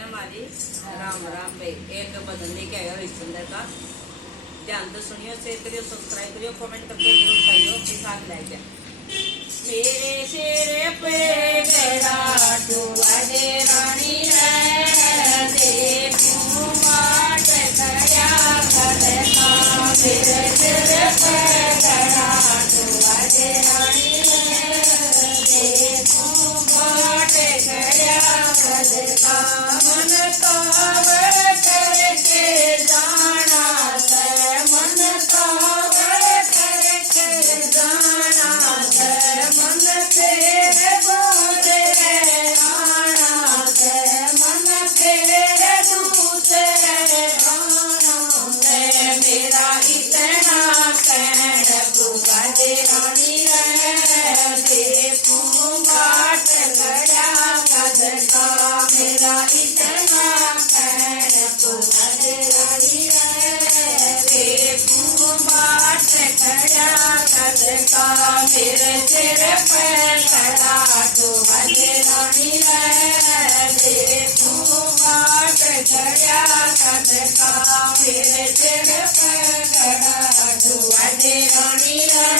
ना माली राम राम भाई। एक भजन लेके आया हरिश्चंद्र का, ध्यान से सुनियो, शेयर करियो, सब्सक्राइब करियो, कमेंट करके जरूर बताइयो कि साथ लाई जाए। मेरे शेर पे गड़ा टुवाडे रानी रे, देखूं बाट खड़ा खड़का। मेरे शेर पे गड़ा टुवाडे रानी रे, देखूं बाट खड़ा खड़का। मन कावड़ करके जाना से, मन कावड़ करके जाना से, मन तेरे बोले आना से, मन तेरे दूसरे आना से। मेरा इतना कहना पूरा दे रानी रे, देखूं बाट खड़ा खड़का। मेरा इतना कहना पूरा दे रानी रे, देखूं बाट खड़ा खड़का। मेरे सिर पे खड़ा टुवा दे रानी रे, देखूं बाट खड़ा खड़का। मेरे सिर पे खड़ा टुवा दे रानी रे,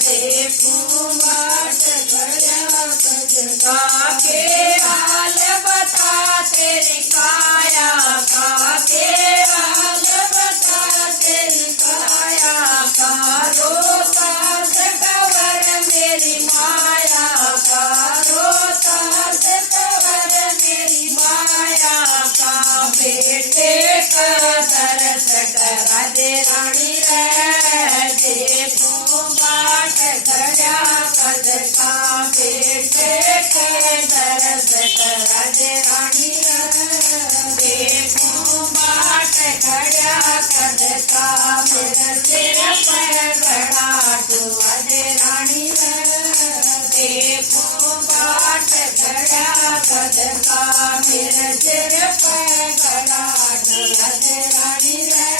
देखूं बाट खड़ा खड़का। के हाल बता तेरी काया का, के हाल बता तेरी काया का। रोता से कवर मेरी माया का, रोता से कवर मेरी माया का। बेटे का दर्द करा दे रानी रे, देखूं बाट खड़ा खड़का। बेटे के दर्द करा दे रानी रे, देखूं बाट खड़ा खड़का। मेरे सिर पे खड़ा टुवा दे रानी रे, देखूं बाट खड़ा खड़का। मेरे सिर पे खड़ा टुवा दे रानी रे,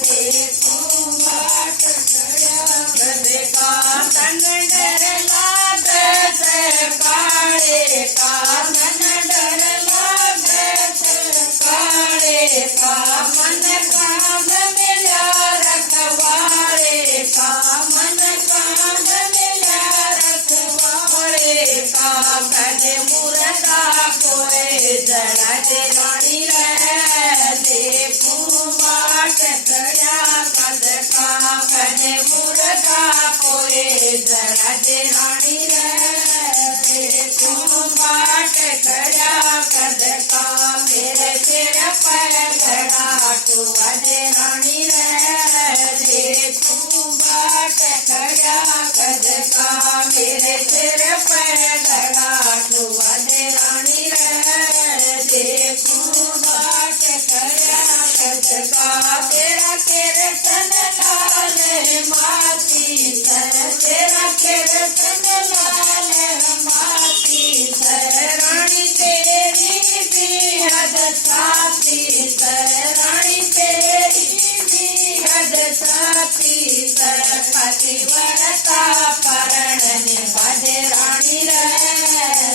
देखूं बाट खड़ा खड़का। तन डर लागे से काले का, मन डर लागे से काले का। मन कांध मिला रखवारे का, मन कांध मिला रखवारे का। गले मुर्दा कोई जड़ा दे रानी रे, देखूं बाट खड़ा खड़का। गले मुर्दा कोई जड़ा दे रानी रे, देखूं बाट खड़ा खड़का। मेरे सिर पे खड़ा टुवा दे रानी रे, देखूं बाट खड़ा खड़का। मेरे सिर पे खड़ा टुवा दे रानी रे, देखूं बाट खड़ा खड़का। तेरा कीर्तन लाल माती सर, तेरा कीर्तन लाल माती सर। रानी तेरी बेहद साथी सर, रानी तेरी बेहद साथी सर। पतिव्रता परण निभादे रानी रे,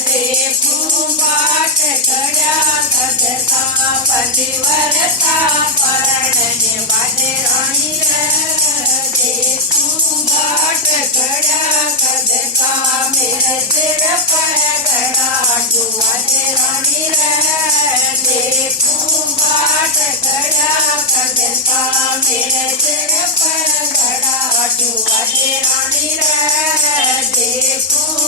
देखूं बाट खड़ा खड़का। पतिव्रता परण निभादे रानी रे, देखूं बाट खड़ा खड़का। मेरे सिर पे खड़ा टुवा दे रानी रे, देखूं बाट खड़ा खड़का। मेरे सिर पे खड़ा टुवा दे रानी रे, देखूं